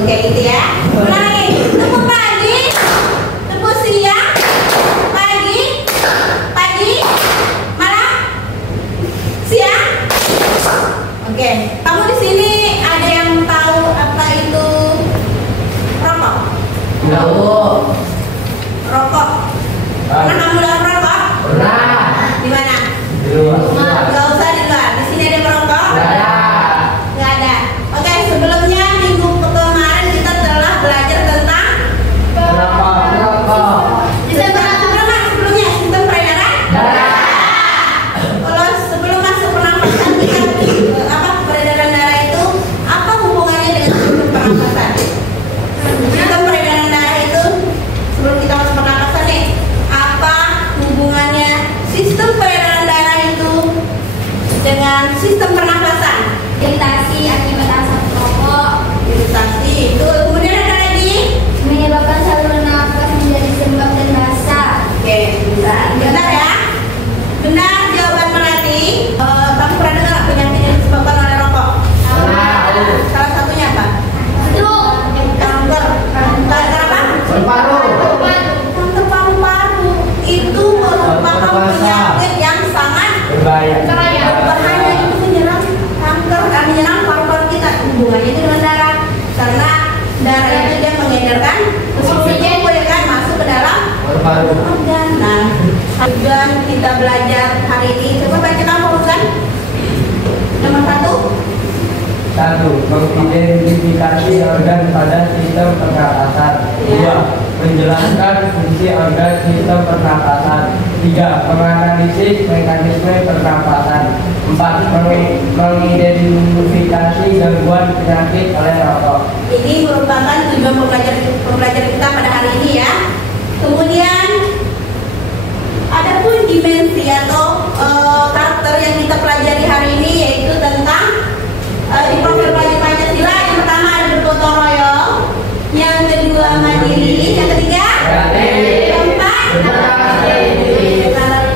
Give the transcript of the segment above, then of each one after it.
Kayak gitu ya. Ulang lagi. Temu pagi, temu siang, pagi, pagi, malam, siang. Oke. Kamu di sini ada yang tahu apa itu rokok? Tahu. Rokok. Pernah kamu lihat rokok? Pernah. Di mana? Di luar. Gak usah di luar. Di sini ada merokok? Nggak ada. Nggak ada. Oke, sebelumnya minggu kemarin kita telah belajar tentang Rokok. sebelumnya sistem peredaran darah. Kalau sebelum masuk pernapasan kita peredaran darah itu apa hubungannya dengan sistem pernapasan? Sistem peredaran darah itu sebelum kita masuk pernapasan nih, apa hubungannya sistem peredaran darah itu dengan sistem pernapasan? Iritasi akibat asap rokok. Iritasi itu, kemudian ada lagi Menyebabkan saluran nafas menjadi sembab dan basah. oke, benar ya? Benar jawaban Melati. Kamu pernah dengar penyakit yang disebabkan oleh rokok? Salah satunya apa? Stroke. Kanker. Kanker apa? Paru-paru. Kanker paru-paru itu merupakan penyakit yang sangat Berbahaya. berbahaya. Itu menyerang kanker, menyerang paru-paru kita. Hubungannya itu dengan darah, karena darah itu dia mengedarkan oksigen yang masuk ke dalam Paru-paru. organ. Nah, tujuan kita belajar hari ini 1. Mengidentifikasi organ pada sistem pernapasan. 2. Menjelaskan fungsi organ sistem pernapasan. 3. Menganalisis mekanisme pernapasan. 4. Mengidentifikasi gangguan penyakit oleh rokok. Ini merupakan tujuan pembelajaran kita pada hari ini ya. Kemudian adapun dimensi atau karakter yang kita pelajari hari ini yaitu tentang di profil pelajar Pancasila. Yang pertama ada bergotong royong, yang kedua mandiri, yang ketiga keempat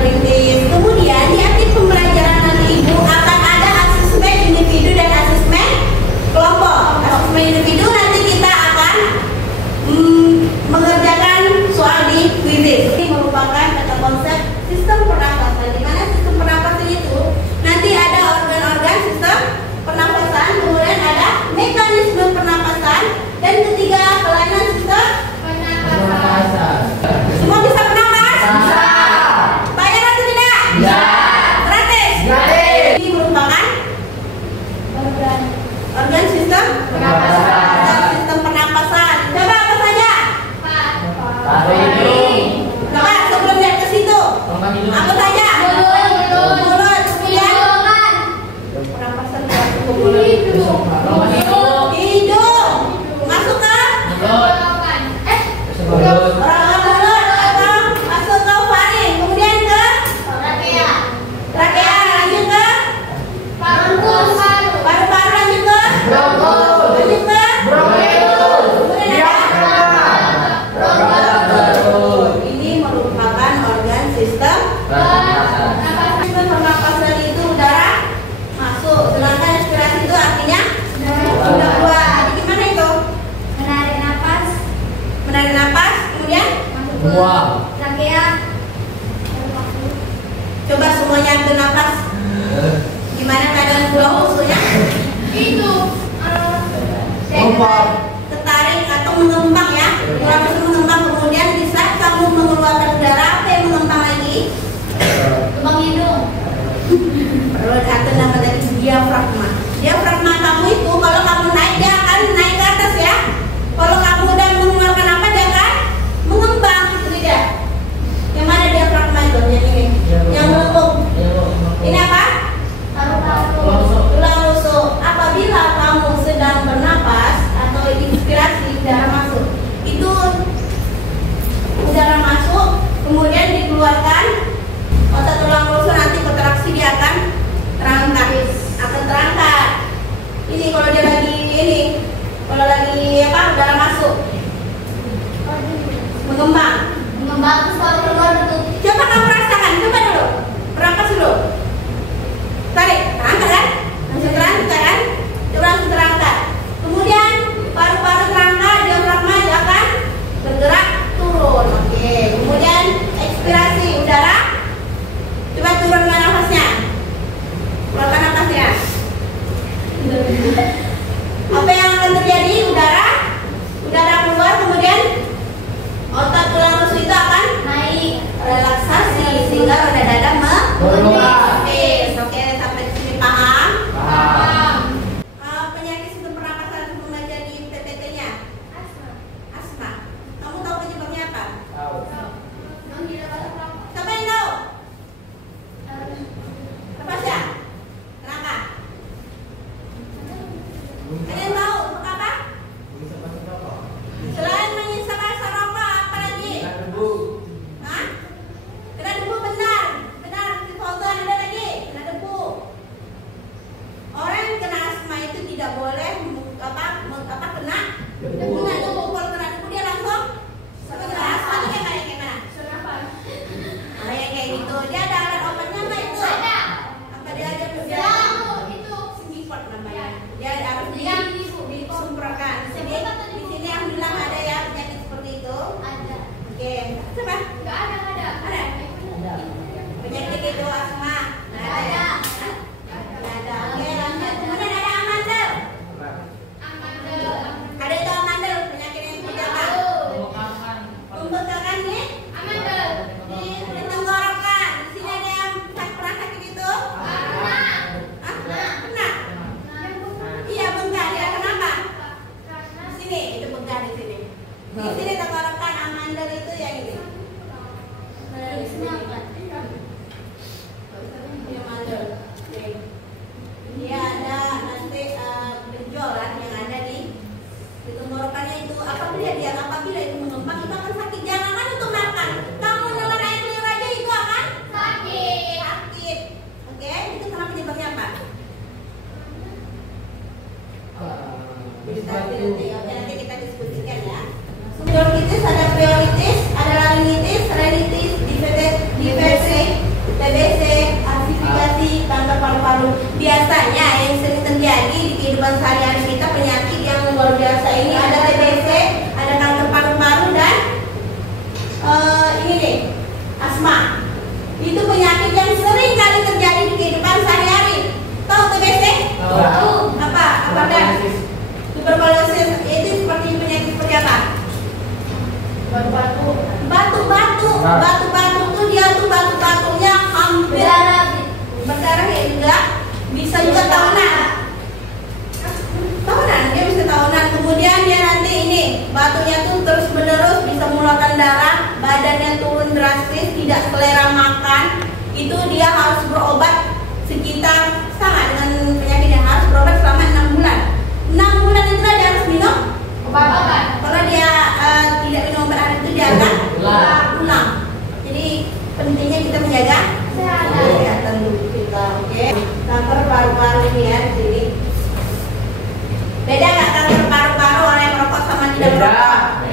kritis. Kemudian di akhir pembelajaran nanti Ibu akan ada asesmen individu dan asesmen kelompok. Asesmen individu nanti kita akan mengerjakan soal di kuisis. Ini merupakan kata konsep sistem pernapasan. Di mana sistem pernapasan itu nanti ada organ-organ sistem pernapasan, kemudian ada mekanisme pernapasan, dan ketiga kelainan sistem Pernapasan. Semua bisa bernapas? Bisa. Bayar atau tidak? Bisa. Gratis? Gratis. Ini merupakan organ sistem Pernapasan. organ sistem pernapasan. Coba apa saja? Paru-paru. Coba sebelum lihat ke situ. Apa saja? Mulut. Kemudian pernapasan masuk ke mulut. Hidung. Masuk ke Mulut. rongga mulut atau masuk ke faring. Kemudian ke trakea. Lanjut ke paru-paru. Lanjut ke lanjut ke kemudian ada ini merupakan organ sistem Pernapasan. sistem pernapasan itu udara masuk, sedangkan respirasi itu artinya sudah keluar. Jadi gimana itu? Menarik napas, Menarik napas, kemudian masuk ke Buang. trakea, coba semuanya ambil napas. Gimana keadaan pulau ususnya? itu Ketarik atau mengembang ya. Pulau usus mengembang, kemudian di saat kamu mengeluarkan udara, apa yang mengembang lagi? lubang hidung. Perut atau nama dari diafragma. Diafragma kamu itu kalau kamu naik dia akan naik ke atas ya. Kalau kamu udah mengeluarkan apa dia akan mengembang gitu ya. Yang mana diafragma itu? Yang ini, yang melengkung. kehidupan sehari-hari kita, penyakit yang luar biasa ini ada TBC, ada kanker paru-paru dan ini nih, asma. Itu penyakit yang sering kali terjadi di kehidupan sehari-hari. Tahu TBC? Tahu. Apa? Apa dan? Tuberkulosis itu seperti penyakit seperti apa? Batu-batu tuh dia tuh batu-batunya hampir berdarah ya juga, bisa juga tahunan dia bisa tahunan. Kemudian dia nanti ini batunya tuh terus menerus bisa mengeluarkan darah, badannya turun drastis, tidak selera makan. Itu dia harus berobat sekitar sama dengan penyakit yang harus berobat selama 6 bulan. 6 bulan itu dia harus minum obat. Kalau dia tidak minum obat hari itu dia akan pulang. Jadi pentingnya kita menjaga kesehatan dulu kita. Oke. Kanker paru-paru ini ya di sini. Beda nggak kanker paru-paru orang yang merokok sama tidak merokok?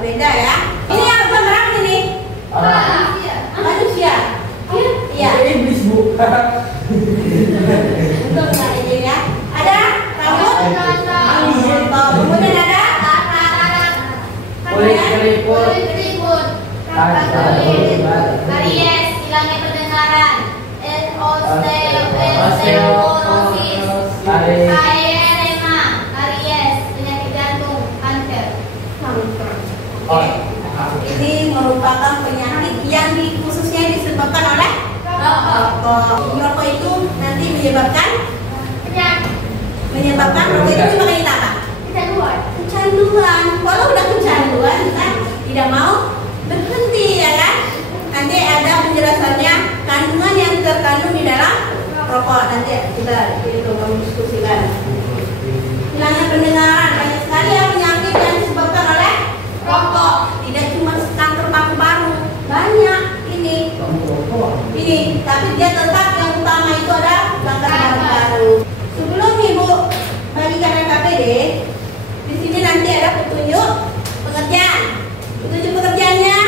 Beda ya. Ini yang bergerak ini. Manusia. Iya. Iblis bu. Untuk nggak ini ya. Ada rambut. Kemudian ada Kulit, karies, hilangnya pendengaran, osteoporosis, rema, karies, penyakit jantung, kanker. Ini merupakan penyakit yang khususnya disebabkan oleh rokok. Rokok itu nanti menyebabkan rokok itu menyebabkan apa? Kecanduan. Kalau udah kecanduan kita tidak mau berhenti ya kan? Nanti ada penjelasannya kandungan yang terkandung di dalam rokok. Nanti kita itu kami diskusikan. Hilangnya pendengaran, banyak sekali ya penyakit yang disebabkan oleh rokok. Tidak cuma kanker paru-paru, banyak ini. Tapi dia tetap yang utama itu adalah kanker paru-paru. Sebelum Ibu bagikan KPD, di sini nanti ada petunjuk pengerjaan. Petunjuk pekerjaannya,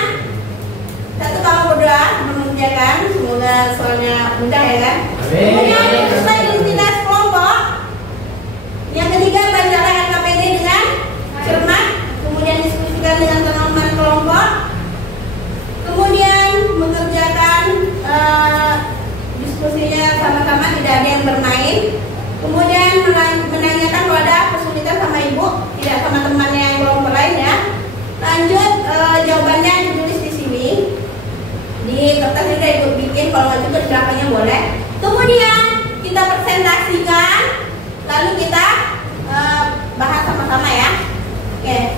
satu kamu berdoa mengerjakan, semoga soalnya mudah ya kan. Kemudian kita identitas kelompok. Yang ketiga baca KPD dengan cermat, kemudian diskusikan dengan teman-teman kelompok. Kemudian mengerjakan diskusinya sama-sama, tidak ada yang bermain. Kemudian menanyakan kalau ada kesulitan sama ibu, tidak sama temannya yang kelompok lain ya. Lanjut jawabannya ditulis di sini. Di kertas juga ibu bikin, kalau nggak juga di belakangnya boleh. Kemudian kita presentasikan, lalu kita bahas sama-sama ya. Oke.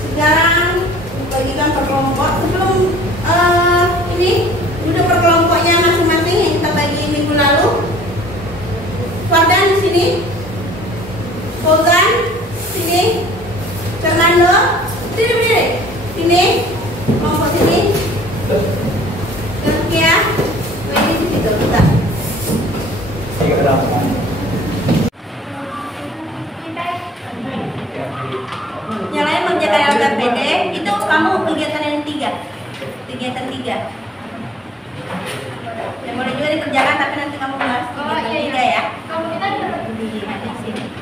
Sekarang bagikan per kelompok. Sebelum ini udah per kelompoknya masing-masing yang kita bagi minggu lalu. Fardan di sini, Fauzan sini, Fernando sini, kelompok sini, Kia, ini di situ kita. Yang lain mengerjakan LKPD itu kamu kegiatan yang 3. Kegiatan 3. Ya boleh juga dikerjakan tapi nanti kamu bahas kegiatan 3 ya. Di sini.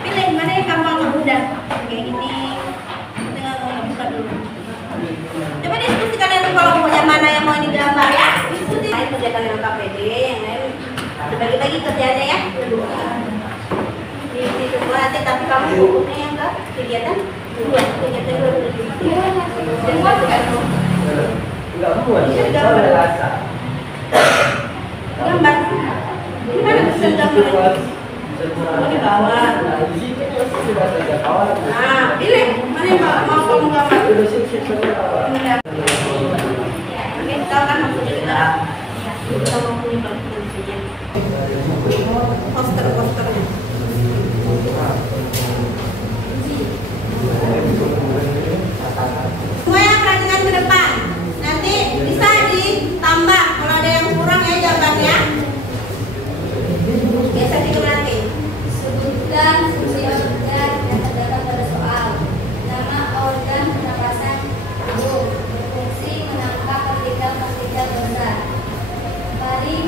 Pilih mana yang kamu anggap mudah. Kayak gini. Tinggal kamu buka dulu. Coba diskusikan nanti kalau punya mana yang mau digambar ya. Diskusi. Lain kegiatan LKPD, yang lain dibagi-bagi kerjanya ya. Di situ nanti tapi kamu fokusnya yang ke kegiatan 2. Kegiatan 2 dan buat Enggak buat. Ada rasa. gambar. Gimana bisa gambar? Mau dibawa. Nah, pilih mana yang mau kamu gambar. Oke, tahu kan maksudnya kita. Kita mau punya bagian poster-posternya. Semuanya perhatikan ke depan. Nanti bisa ditambah kalau ada yang kurang ya jawabannya. Biasa nanti. Sebutkan fungsi organ yang terdapat pada soal. Nama organ pernapasan tubuh berfungsi menangkap partikel-partikel besar. Paling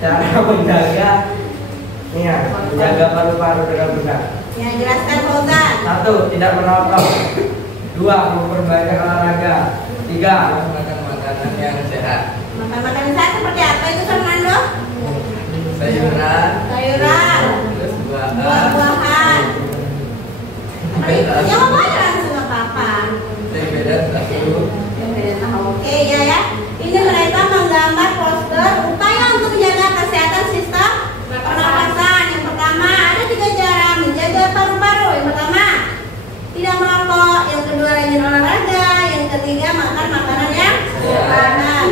cara menjaga menjaga paru-paru dengan benar. Ya, jelaskan Fauzan. 1. Tidak merokok. 2. Memperbanyak olahraga. 3. Makan makanan yang sehat. Makan makanan sehat seperti apa itu Fernando? Sayuran. Sayuran, Terus buah-buahan. Yang apa aja langsung apa-apa. Beda tahu. Oke ya. Ini mereka menggambar poster upaya untuk menjaga kesehatan sistem pernapasan. Yang pertama ada 3 cara menjaga paru-paru. Yang pertama tidak merokok. Yang kedua rajin olahraga. Yang ketiga makan makanan yang sehat.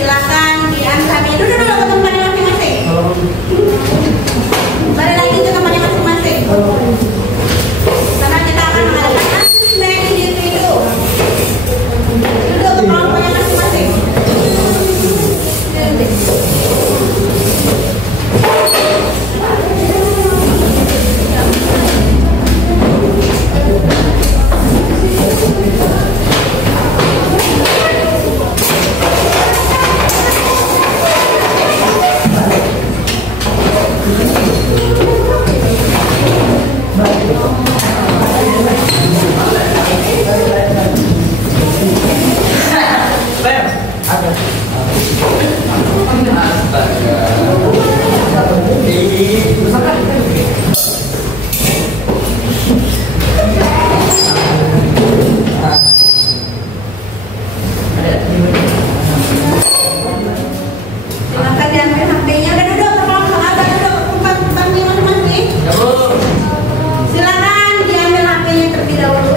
silakan diambil dulu ke tempatnya masing-masing. Balik lagi ke tempatnya masing-masing. Karena kita akan mengadakan asesmen individu. Duduk ke kelompoknya masing-masing. Silakan diambil HP-nya. Udah duduk ke kelompok, ada duduk ke tempatnya masing-masing. Silakan diambil HP-nya terlebih dahulu.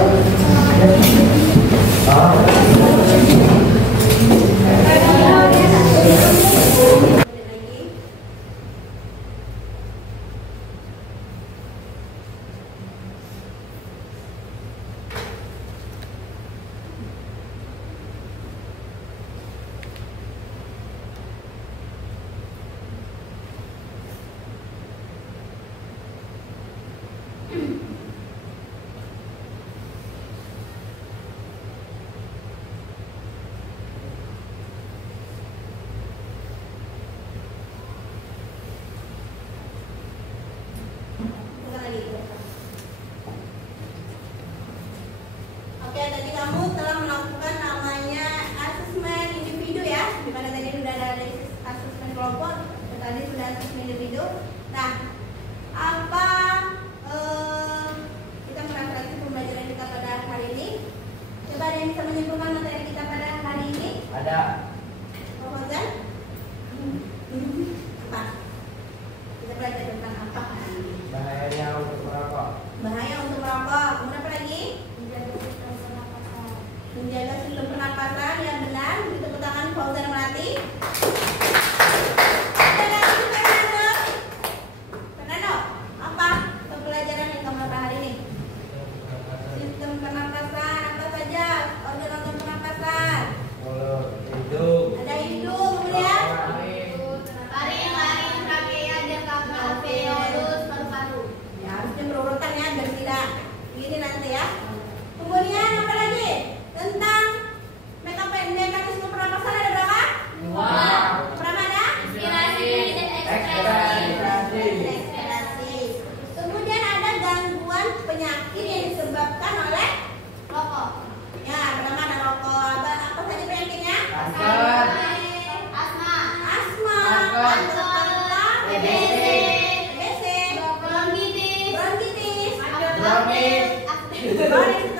Oke, tadi kamu telah melakukan namanya asesmen individu ya, dimana tadi sudah ada asesmen kelompok, tadi sudah asesmen individu. Nah, apa kita merefleksi pembelajaran kita pada hari ini? Coba ada yang bisa menyimpulkan materi kita pada hari ini? Ada. Pak Fauzan? Apa? Kita belajar tentang apa hari ini? Bahayanya untuk merokok. Bahaya untuk merokok. Kemudian apa lagi? Menjaga sistem pernapasan yang benar. Tepuk tangan Fauzan Melati. Ada lagi Fernando, apa pembelajaran yang kamu lakukan hari ini? Sistem pernapasan apa saja? Organ-organ pernapasan. Mulut, hidung. Ada hidung, kemudian Laring, trachea, diafragma, alveolus, paru-paru. ya harusnya berurutan ya, biar tidak gini nanti ya. Kemudian apa lagi? Tentang mekanisme pernapasan ada berapa? Berapa ada? Inspirasi dan ekspresi. Respirasi. Kemudian ada gangguan penyakit yang disebabkan oleh Rokok. ya pertama ada rokok. Apa saja penyakitnya? Kanker. Asma. Asma, Kanker. kanker, TBC. TBC, Bronkitis. bronkitis, Bronkitis. kronis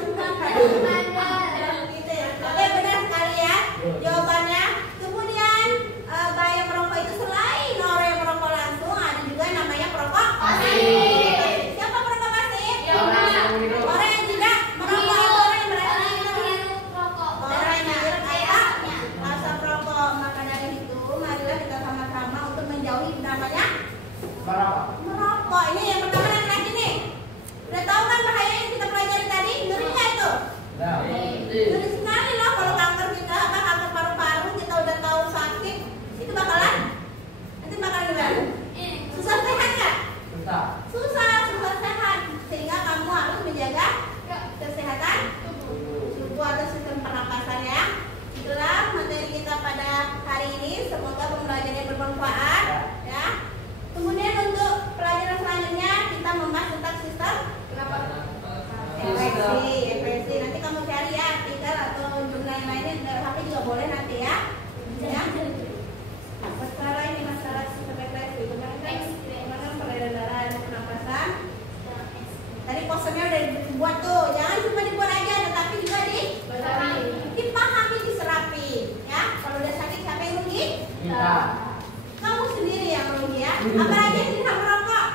Oke, benar sekali ya jawabannya. Kemudian bahaya merokok itu selain orang yang merokok langsung, ada juga namanya perokok pasif. Siapa perokok pasif? Orang yang tidak merokok itu orang yang berasal dari orang yang tidak asap rokok. Maka dari itu, marilah kita sama-sama untuk menjauhi namanya Merokok. merokok. Ini yang pertama laki-laki nih. Udah tahu kan bahaya yang kita pelajari tadi? Ngeri nggak itu? Nah, Ngeri sekali loh kalau kanker kita, kanker paru-paru kita udah tahu sakit, itu bakalan nanti bakalan gimana? Susah sehat nggak? susah. Susah sehat. Sehingga kamu harus menjaga kesehatan tubuh atau sistem pernapasan ya. Itulah materi kita pada hari ini. Semoga pembelajarannya bermanfaat ya. Kemudian untuk pelajaran selanjutnya kita membahas tentang sistem ekspresi. Nanti kamu cari ya artikel atau jurnal yang lainnya, HP juga boleh nanti ya. Ya. Masalah ini masalah sistem ekspresi. Bagaimana peredaran pernapasan? Tadi posternya udah dibuat tuh. Jangan cuma dibuat aja, tetapi juga dipahami, diserapi. Ya. Kalau udah sakit siapa yang rugi? Kita. Kamu sendiri yang rugi ya. Apalagi yang tidak merokok.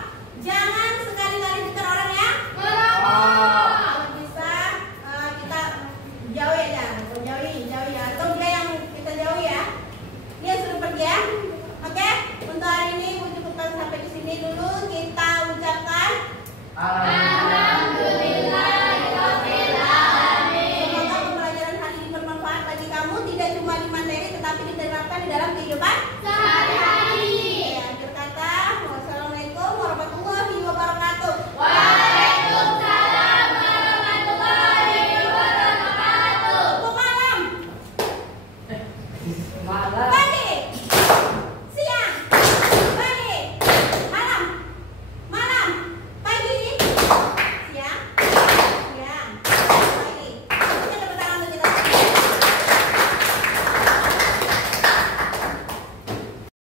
Jangan sekali-kali dekat orang ya. Kalau bisa kita jauhi aja, jauhi ya. Atau dia yang kita jauhi ya. Ini depan? Satu.